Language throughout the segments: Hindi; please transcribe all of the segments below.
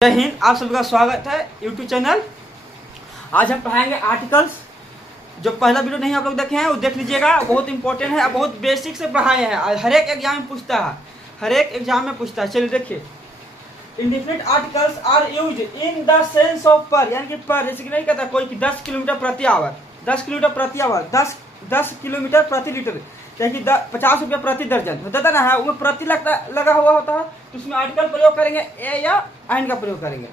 जय हिंद। आप सबका स्वागत है यूट्यूब चैनल। आज हम पढ़ाएंगे आर्टिकल्स। जो पहला वीडियो नहीं आप लोग देखे हैं वो देख लीजिएगा, बहुत इंपॉर्टेंट है, बहुत बेसिक से पढ़ाए हैं, हर एक एग्जाम में पूछता है, हर एक एग्जाम में पूछता है। चलिए देखिए, indefinite articles are used in the sense of per, यानी कि पर जैसे कि नहीं कहता कोई कि 10 किलोमीटर प्रति आवर, 10 किलोमीटर प्रति आवर, 10 किलोमीटर प्रति लीटर, यानी कि 50 रुपया प्रति दर्जन होता ना है, वो प्रति लगा हुआ होता है, तो उसमें आर्टिकल प्रयोग करेंगे ए या एन का प्रयोग करेंगे।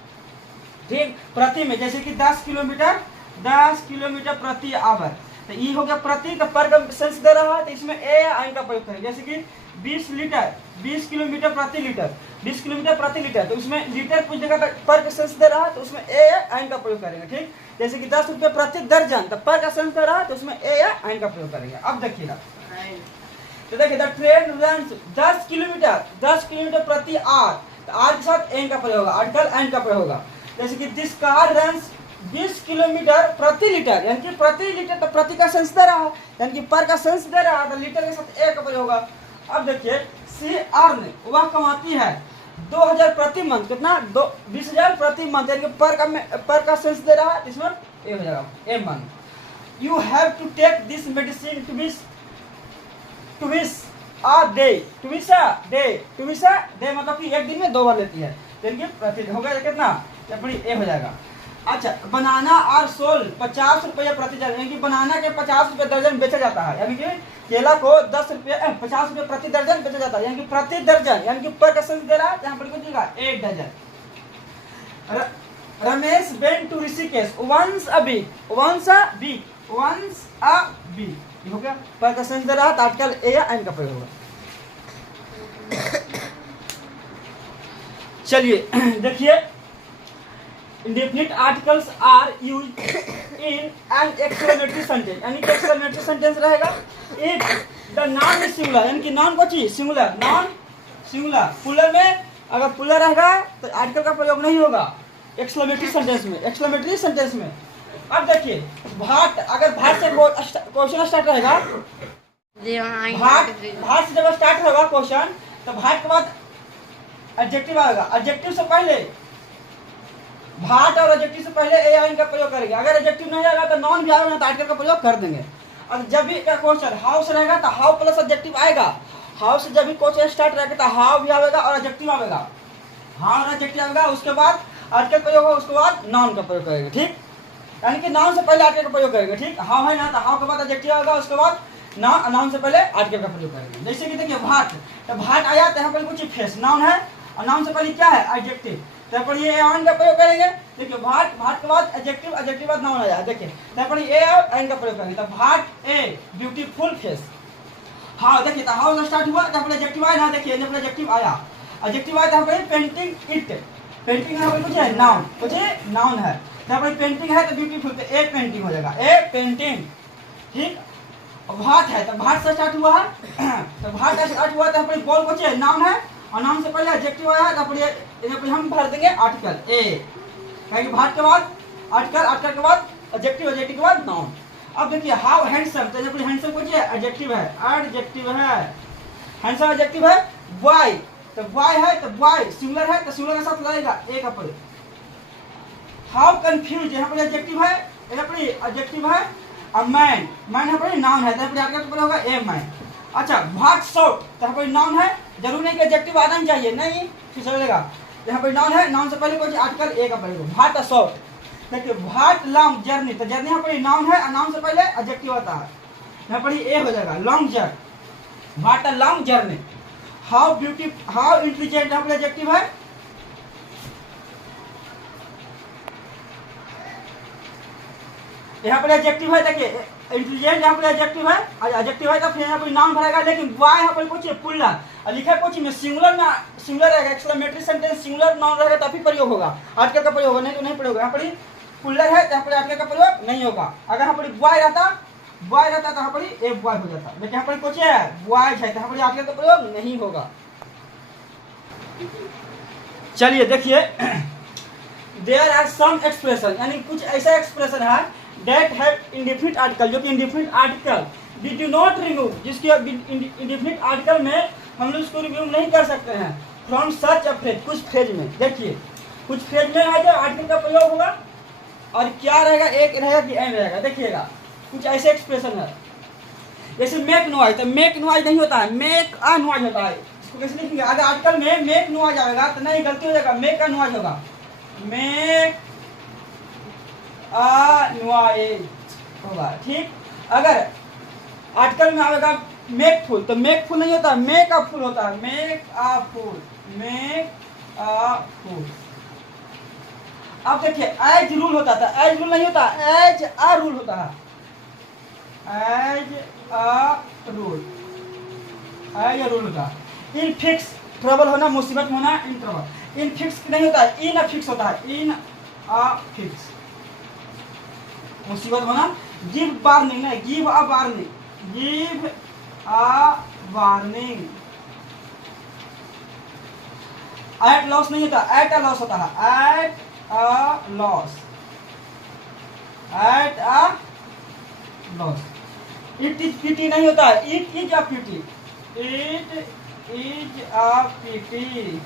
ठीक, प्रति में जैसे कि 10 किलोमीटर प्रति आवर, तो ई हो गया प्रति, तो पर का सेंस दे रहा है, तो इसमें ए या एन का प्रयोग करेंगे। जैसे कि 20 किलोमीटर प्रति लीटर, 20 किलोमीटर प्रति लीटर, तो उसमें लीटर कुछ जगह पर का सेंस दे रहा है, तो उसमें ए या एन का प्रयोग करेंगे। ठीक, जैसे कि 10 रुपये प्रति दर्जन, तो पर का सेंस दे रहा है, तो उसमें ए या एन का प्रयोग करेंगे। अब देखिएगा, तो देखिए द ट्रेन रन्स 10 किलोमीटर प्रति आवर, तो आर के साथ एन का प्रयोग होगा, आर्टिकल एन का प्रयोग होगा। जैसे कि दिस कार रन्स 20 किलोमीटर प्रति लीटर, यानी कि प्रति लीटर, तो प्रति का सेंस दे रहा है, यानी कि पर का सेंस दे रहा है, तो लीटर के साथ ए का प्रयोग होगा। अब देखिए, सी आर ने वह कमाती है 2000 प्रति मंथ, कितना 20,000 प्रति मंथ, यानी कि पर का सेंस दे रहा है, इसमें ए हो जाएगा, a month. You have to take this medicine twice a day, मतलब कि एक दिन में 2 बार लेती है, यानी कि प्रति हो गया कितना, अपनी ए हो जाएगा। अच्छा, बनाना आर सोल 50 रुपये प्रति दर्जन, यानी कि बनाना के 50 रुपये दर्जन बेचा जाता है, यानी कि केला को 50 रुपये प्रति दर्जन बेचा जाता है, यानी कि प्रति दर्जन, यानी कि पर का सेंस दे रहा है, यहाँ पर कुछ 1 dozen. Ramesh went to Rishikesh once a week, हो गया, पर का सेंस दे रहा है, तो आर्टिकल ए या एन का प्रयोग होगा। चलिए देखिए, indefinite articles are used in an exclamatory sentence, यानी कि एक्सक्लेमेटरी सेंटेंस रहेगा if the noun is singular, यानी कि नाउन को चीज सिंगुलर, नाउन सिंगुलर, प्लूरल में अगर प्लूरल रहेगा तो आर्टिकल का प्रयोग नहीं होगा एक्सक्लेमेटरी सेंटेंस में। अब देखिए, भाट, अगर भाट से क्वेश्चन स्टार्ट रहेगा, भाट से जब स्टार्ट होगा क्वेश्चन, तो भाट के बाद एडजेक्टिव आएगा, एडजेक्टिव से पहले भाट और एडजेक्टिव से पहले ए या एन का प्रयोग करेंगे। अगर एडजेक्टिव नहीं आएगा तो नॉन भी आएगा, तो आर्टिकल का प्रयोग कर देंगे। और जब भी क्वेश्चन हाउ से रहेगा तो हाउ प्लस एडजेक्टिव आएगा, हाउ से जब भी क्वेश्चन स्टार्ट रहेगा तो हाउ भी आएगा और एडजेक्टिव आएगा, हाउ और एडजेक्टिव आएगा, उसके बाद आर्टिकल प्रयोग होगा, उसके बाद नाउन का प्रयोग करेंगे। ठीक, यानी कि नाउन से पहले आर्टिकल का प्रयोग करेंगे। ठीक, हाउ है ना, तो हाउ के बाद एडजेक्टिव आएगा, उसके बाद नाउन से पहले आर्टिकल का प्रयोग करेंगे। जैसे कि देखिए, भाट, तो भाट आया तो यहाँ पर कुछ फेस नाउन है, और नाउन से पहले क्या है, एडजेक्टिव, तो पर ये एन का प्रयोग करेंगे। देखिए, भाट के बाद एडजेक्टिव बाद नाउन आया, देखिए यहाँ पर ए और एन का प्रयोग करेंगे, तो भाट ए ब्यूटीफुल फेस। हाँ देखिए, तो हाउ स्टार्ट हुआ, तो एडजेक्टिव आया ना, देखिए एडजेक्टिव आया, तो यहाँ पर पेंटिंग यहाँ पर कुछ है नाउन है, यहाँ पर पेंटिंग है तो ब्यूटीफुल, तो ए पेंटिंग हो जाएगा, ए पेंटिंग। ठीक, भाट है तो भाट से स्टार्ट हुआ है, तो भाट स्टार्ट हुआ, तो यहाँ पर बॉल कुछ है नाउन है, और नाउन से पहले एडजेक्टिव आया, तो यहाँ पर हम भर देंगे आर्टिकल ए, क्योंकि भाट के बाद आर्टिकल के बाद एडजेक्टिव के बाद नाउन। अब देखिए, हाउ हैंडसम, तो यहाँ पर हैंडसम कुछ है, एडजेक्टिव है, हैंडसम एडजेक्टिव है। बॉय, तो बॉय है, तो बॉय सिंगुलर है, तो सिंगुलर के साथ लगेगा ए का प्रयोग। हाउ कंफ्यूज, यहाँ पर एडजेक्टिव है, यहाँ पर एडजेक्टिव है। मैन यहाँ पर नाउन है, तो यहाँ पर आर्टिकल का प्रयोग होगा ए मैन। अच्छा, भाट शॉर्ट, तो यहाँ पर नाउन है, जरूर नहीं कि एडजेक्टिव आना ही चाहिए, नहीं फिर चलेगा, यहाँ पर नाउन है, नाउन से पहले कोई आर्टिकल ए का प्रयोग, भाट शॉर्ट। देखिए, भाट लॉन्ग जर्नी, तो जर्नी यहाँ पर नाउन है, और नाउन से पहले एडजेक्टिव आता है, यहाँ पर ए हो जाएगा, लॉन्ग जर्नी, भाट लॉन्ग जर्नी। हाउ इंटेलिजेंट, यहाँ पर एडजेक्टिव है, यहाँ पर एडजेक्टिव है, देखिए इंटेलिजेंट यहाँ पर एडजेक्टिव है, तो फिर यहाँ पर नाउन भरेगा, लेकिन वाई यहाँ पर कुछ पुल्लर, और लिखा कुछ में सिंगुलर रहेगा, एक्सक्लेमेटरी सेंटेंस सिंगुलर नाउन रहेगा तभी प्रयोग होगा, आर्टिकल का प्रयोग होगा, नहीं तो नहीं प्रयोग होगा। यहाँ पर पुल्लर है तो यहाँ पर आर्टिकल का प्रयोग नहीं होगा। अगर यहाँ पर बॉय रहता तो यहाँ पर ए बॉय हो जाता, लेकिन यहाँ पर कुछ है बॉयज है, तो यहाँ पर आर्टिकल का प्रयोग नहीं होगा। चलिए देखिए, देयर आर सम एक्सप्रेशन, यानी कुछ ऐसा एक्सप्रेशन है that have indefinite article, जो कि indefinite article we do not remove, जिसके indefinite article में हम लोग इसको रिमूव नहीं कर सकते हैं फ्रॉम सच अ फ्रेज, कुछ फ्रेज में। देखिए, कुछ फ्रेज में है जो आर्टिकल का प्रयोग होगा और क्या रहेगा, एक रहेगा कि एन रहेगा। देखिएगा कुछ ऐसे एक्सप्रेशन है, जैसे मेक नॉइज, तो मेक नॉइज नहीं होता है, मेक अ नॉइज होता है। इसको कैसे लिखेंगे, अगर आर्टिकल में मेक नॉइज आएगा तो नहीं, गलती हो जाएगा, मेक अ नॉइज होगा, मेक अ नॉइज होगा, ठीक। अगर आर्टिकल में आएगा मेक फुल, तो मेक फुल नहीं होता, मेक अ फुल होता है, make a full, make a full. अब देखिए एज रूल होता था, एज रूल नहीं होता, एज अ रूल होता है, as a rule, as a rule होता है। इन फिक्स ट्रबल होना, मुसीबत में होना, इन ट्रबल। इन फिक्स नहीं होता है, इन अ फिक्स होता है, इन अ फिक्स, मुसीबत होना। गिव वार्निंग नहीं, give a warning, give a warning. At loss नहीं होता, एट अ लॉस होता है, at a loss, at a loss. It is pity नहीं होता है, it is a pity, it is a pity.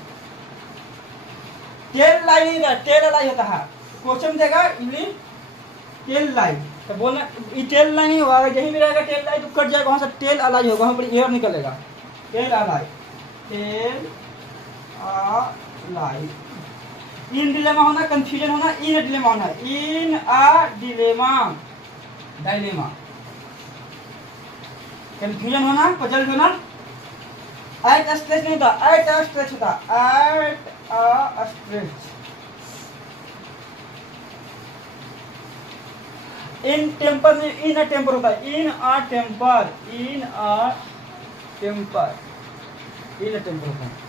Tell lie नहीं होता, टेल लाई होता है। क्वेश्चन देगा इंग्लिश टेल लाई, तो बोलना ये टेल लाई नहीं होगा, यहीं भी रहेगा टेल लाई तो कट जाएगा, वहां से टेल अलाई होगा, वहां पर एयर निकलेगा, tell a lie, tell a lie. In dilemma होना, कंफ्यूजन होना, इन डिलेमा होना, in a dilemma, dilemma. Confusion होना, पजल होना। एट अ स्ट्रेच नहीं होता, एट अ स्ट्रेच होता, at a stretch. In temper में इन अ टेम्पर होता है, in a temper, in a temper, in a temper होता है।